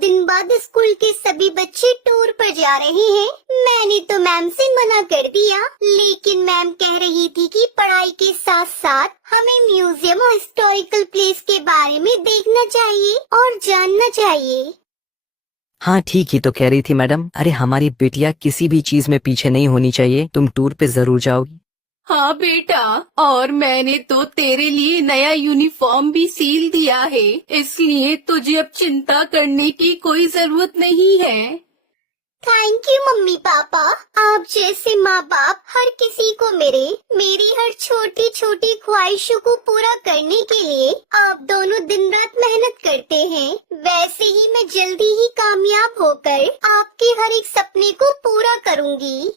दिन बाद स्कूल के सभी बच्चे टूर पर जा रहे हैं। मैंने तो मैम से मना कर दिया, लेकिन मैम कह रही थी कि पढ़ाई के साथ साथ हमें म्यूजियम और हिस्टोरिकल प्लेस के बारे में देखना चाहिए और जानना चाहिए। हाँ ठीक ही तो कह रही थी मैडम। अरे हमारी बेटियां किसी भी चीज में पीछे नहीं होनी चाहिए। तुम टूर पे जरूर जाओगी। हाँ बेटा, और मैंने तो तेरे लिए नया यूनिफॉर्म भी सील दिया है, इसलिए तुझे अब चिंता करने की कोई जरूरत नहीं है। Thank you mummy papa. आप जैसे माँ बाप हर किसी को मेरी हर छोटी छोटी ख्वाहिशों को पूरा करने के लिए आप दोनों दिन रात मेहनत करते हैं। वैसे ही मैं जल्दी ही कामयाब होकर आपके हर एक सपने को पूरा करूँगी।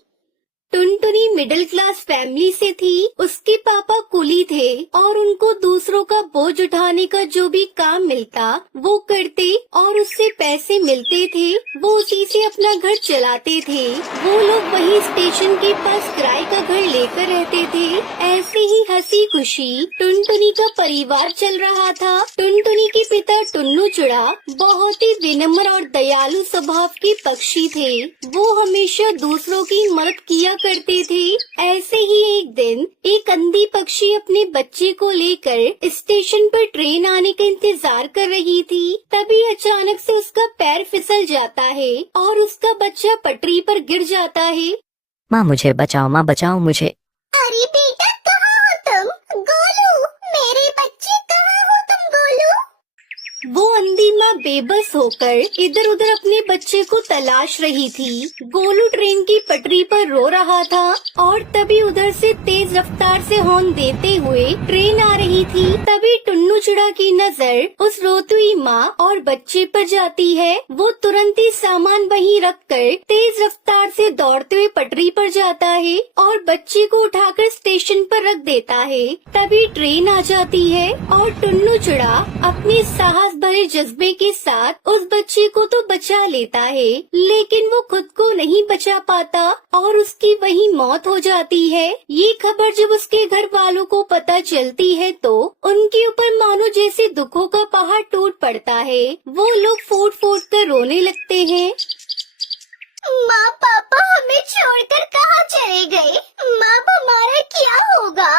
टुनटुनी मिडिल क्लास फैमिली से थी। उसके पापा कुली थे और उनको दूसरों का बोझ उठाने का जो भी काम मिलता वो करते और उससे पैसे मिलते थे, वो उसी से अपना घर चलाते थे। वो लोग वही स्टेशन के पास किराए का घर लेकर रहते थे। ऐसे ही हंसी खुशी टुनटुनी का परिवार चल रहा था। टुनटुनी के पिता टुन्नू चुड़ा बहुत ही विनम्र और दयालु स्वभाव के पक्षी थे। वो हमेशा दूसरों की मदद किया करते थे। ऐसे ही एक दिन एक अंधी पक्षी अपने बच्चे को लेकर स्टेशन पर ट्रेन आने का इंतजार कर रही थी। तभी अचानक से उसका पैर फिसल जाता है और उसका बच्चा पटरी पर गिर जाता है। माँ मुझे बचाओ, माँ बचाओ मुझे। अरे बेटा, कहाँ हो तुम? गोलू, मेरे बच्चे कहाँ हो तुम? गोलू। वो अंधी माँ बेबस होकर इधर उधर अपने बच्चे को तलाश रही थी। गोलू ट्रेन की पटरी पर रो रहा था और तभी उधर से तेज रफ्तार से हॉर्न देते हुए ट्रेन आ रही थी। तभी टुन्नू चुड़ा की नजर उस रोती हुई माँ और बच्चे पर जाती है। वो तुरंत ही सामान वहीं रखकर तेज रफ्तार से दौड़ते हुए पटरी पर जाता है और बच्चे को उठाकर स्टेशन पर रख देता है। तभी ट्रेन आ जाती है और टुन्नू चुड़ा अपने साहस भरे जज्बे के साथ उस बच्चे को तो बचा लेता है, लेकिन वो खुद को नहीं बचा पाता और उसकी वहीं मौत हो जाती है। ये खबर जब उसके घर वालों को पता चलती है तो उनके ऊपर मानो जैसे दुखों का पहाड़ टूट पड़ता है। वो लोग फूट फूट कर रोने लगते हैं। माँ पापा हमें छोड़कर कहाँ चले गए? माँ हमारा क्या होगा?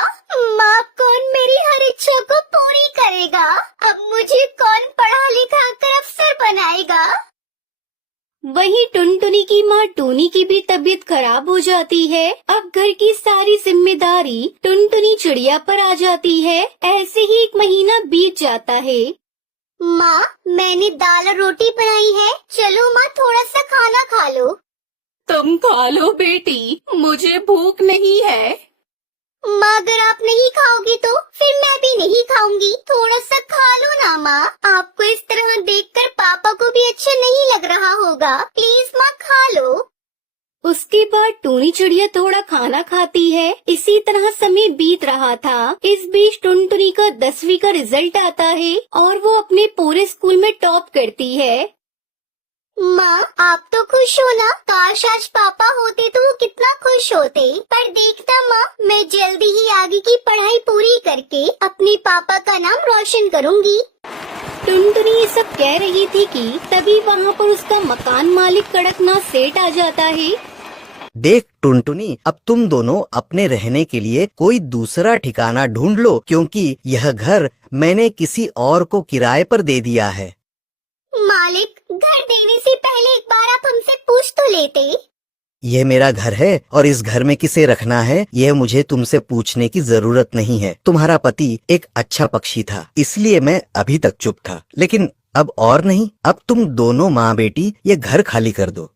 माँ कौन मेरी हर इच्छा को पूरी करेगा? अब मुझे कौन पढ़ा लिखा कर अफसर बनाएगा? वहीं टुनटुनी की माँ टूनी की भी तबीयत खराब हो जाती है। अब घर की सारी जिम्मेदारी टुनटुनी चिड़िया पर आ जाती है। ऐसे ही एक महीना बीत जाता है। माँ, मैंने दाल और रोटी बनाई है, चलो माँ थोड़ा सा खाना खा लो। तुम खा लो बेटी, मुझे भूख नहीं है। माँ अगर आप नहीं खाओगी तो फिर मैं भी नहीं खाऊंगी। थोड़ा सा खा लो ना माँ। आपको इस तरह देखकर पापा को भी अच्छा नहीं लग रहा होगा। प्लीज माँ खा लो। उसके बाद टूनी चिड़िया थोड़ा खाना खाती है। इसी तरह समय बीत रहा था। इस बीच टुनटुनी का 10वीं का रिजल्ट आता है और वो अपने पूरे स्कूल में टॉप करती है। माँ आप तो खुश हो ना? काश आज पापा होते तो वो कितना खुश होते। पर देखना माँ, मैं जल्दी ही आगे की पढ़ाई पूरी करके अपने पापा का नाम रोशन करूँगी। टुनटुनी ये सब कह रही थी कि तभी वहाँ पर उसका मकान मालिक कड़कनाथ सेठ आ जाता है। देख टुनटुनी, अब तुम दोनों अपने रहने के लिए कोई दूसरा ठिकाना ढूंढ लो, क्योंकि यह घर मैंने किसी और को किराए पर दे दिया है। मालिक, घर देने से पहले एक बार आप हमसे पूछ तो लेते। यह मेरा घर है और इस घर में किसे रखना है यह मुझे तुमसे पूछने की जरूरत नहीं है। तुम्हारा पति एक अच्छा पक्षी था, इसलिए मैं अभी तक चुप था, लेकिन अब और नहीं। अब तुम दोनों माँ बेटी ये घर खाली कर दो।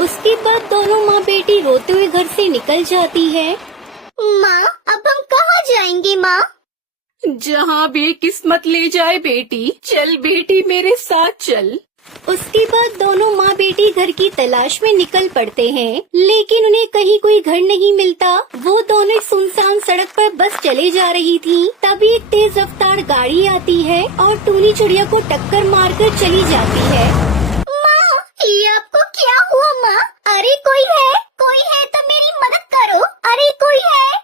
उसके बाद दोनों माँ बेटी रोते हुए घर से निकल जाती है। माँ अब हम कहाँ जाएंगे माँ? जहाँ भी किस्मत ले जाए बेटी। चल बेटी मेरे साथ चल। उसके बाद दोनों माँ बेटी घर की तलाश में निकल पड़ते हैं, लेकिन उन्हें कहीं कोई घर नहीं मिलता। वो दोनों एक सुनसान सड़क पर बस चले जा रही थी। तभी एक तेज रफ्तार गाड़ी आती है और टूनी चिड़िया को टक्कर मारकर चली जाती है। माँ, ये आपको क्या हुआ माँ? अरे कोई है तो मेरी मदद करो। अरे कोई है।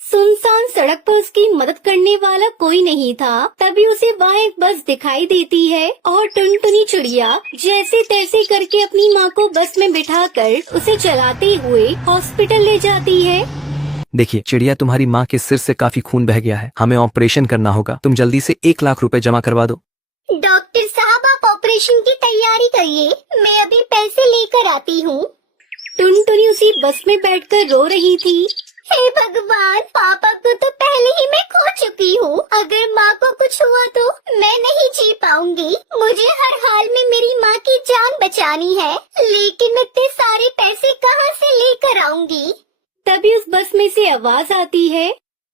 सुनसान सड़क पर उसकी मदद करने वाला वाला कोई नहीं था। तभी उसे वहाँ एक बस दिखाई देती है और टुनटुनी चिड़िया जैसे तैसे करके अपनी माँ को बस में बिठाकर उसे चलाते हुए हॉस्पिटल ले जाती है। देखिए चिड़िया, तुम्हारी माँ के सिर से काफी खून बह गया है, हमें ऑपरेशन करना होगा, तुम जल्दी से 1 लाख रुपए जमा करवा दो। डॉक्टर साहब, आप ऑपरेशन की तैयारी करिए, मैं अभी पैसे लेकर आती हूँ। टुनटुनी उसी बस में बैठकर रो रही थी। हे भगवान, पापा को तो पहले ही मैं खो चुकी हूँ। अगर माँ को कुछ हुआ तो मैं नहीं जी पाऊंगी। मुझे हर हाल में मेरी माँ की जान बचानी है, लेकिन मैं इतने सारे पैसे कहाँ से लेकर आऊंगी। तभी उस बस में से आवाज आती है,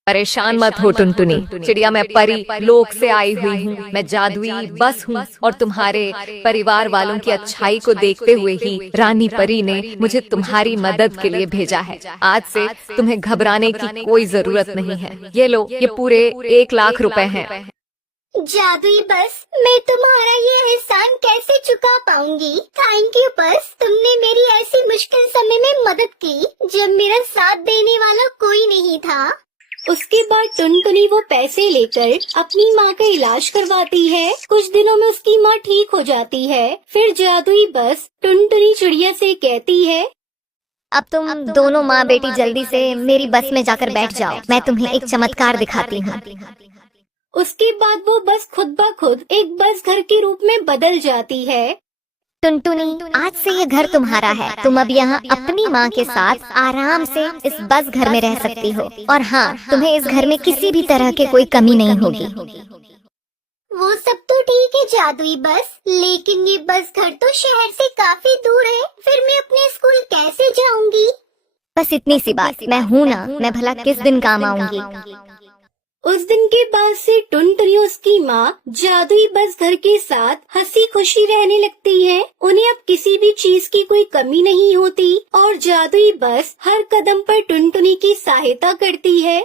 परेशान मत हो टुनटुनी चिड़िया, मैं परी लोक से आई हुई हूँ। मैं जादुई बस हूँ और तुम्हारे परिवार वालों की अच्छाई को देखते हुए ही रानी परी ने मुझे तुम्हारी मदद के लिए भेजा है। आज से तुम्हें घबराने की कोई जरूरत नहीं है। ये लो, ये पूरे 1 लाख रुपए हैं। जादुई बस, मैं तुम्हारा ये एहसान कैसे चुका पाऊंगी। थैंक यू बस, तुमने मेरी ऐसी मुश्किल समय में मदद की जब मेरा साथ देने वाला कोई नहीं था। उसके बाद टुनटुनी वो पैसे लेकर अपनी माँ का इलाज करवाती है। कुछ दिनों में उसकी माँ ठीक हो जाती है। फिर जादुई बस टुनटुनी चिड़िया से कहती है, अब तुम दोनों माँ बेटी जल्दी से मेरी बस में जाकर बैठ जाओ, मैं तुम्हें एक चमत्कार दिखाती हूँ। उसके बाद वो बस खुद ब खुद एक बस घर के रूप में बदल जाती है। टुनटुनी, आज से ये घर तुम्हारा है। तुम अब यहाँ अपनी माँ के साथ आराम से इस बस घर में रह सकती हो। और हाँ, तुम्हें इस घर में किसी भी तरह की कोई कमी नहीं होगी। वो सब तो ठीक है जादुई बस, लेकिन ये बस घर तो शहर से काफी दूर है। फिर मैं अपने स्कूल कैसे जाऊंगी। बस इतनी सी बात, मैं हूँ ना, मैं भला किस दिन काम आऊंगी। उस दिन के बाद से टुनटुनी उसकी माँ जादुई बस घर के साथ हंसी खुशी रहने लगती है। उन्हें अब किसी भी चीज की कोई कमी नहीं होती और जादुई बस हर कदम पर टुनटुनी की सहायता करती है।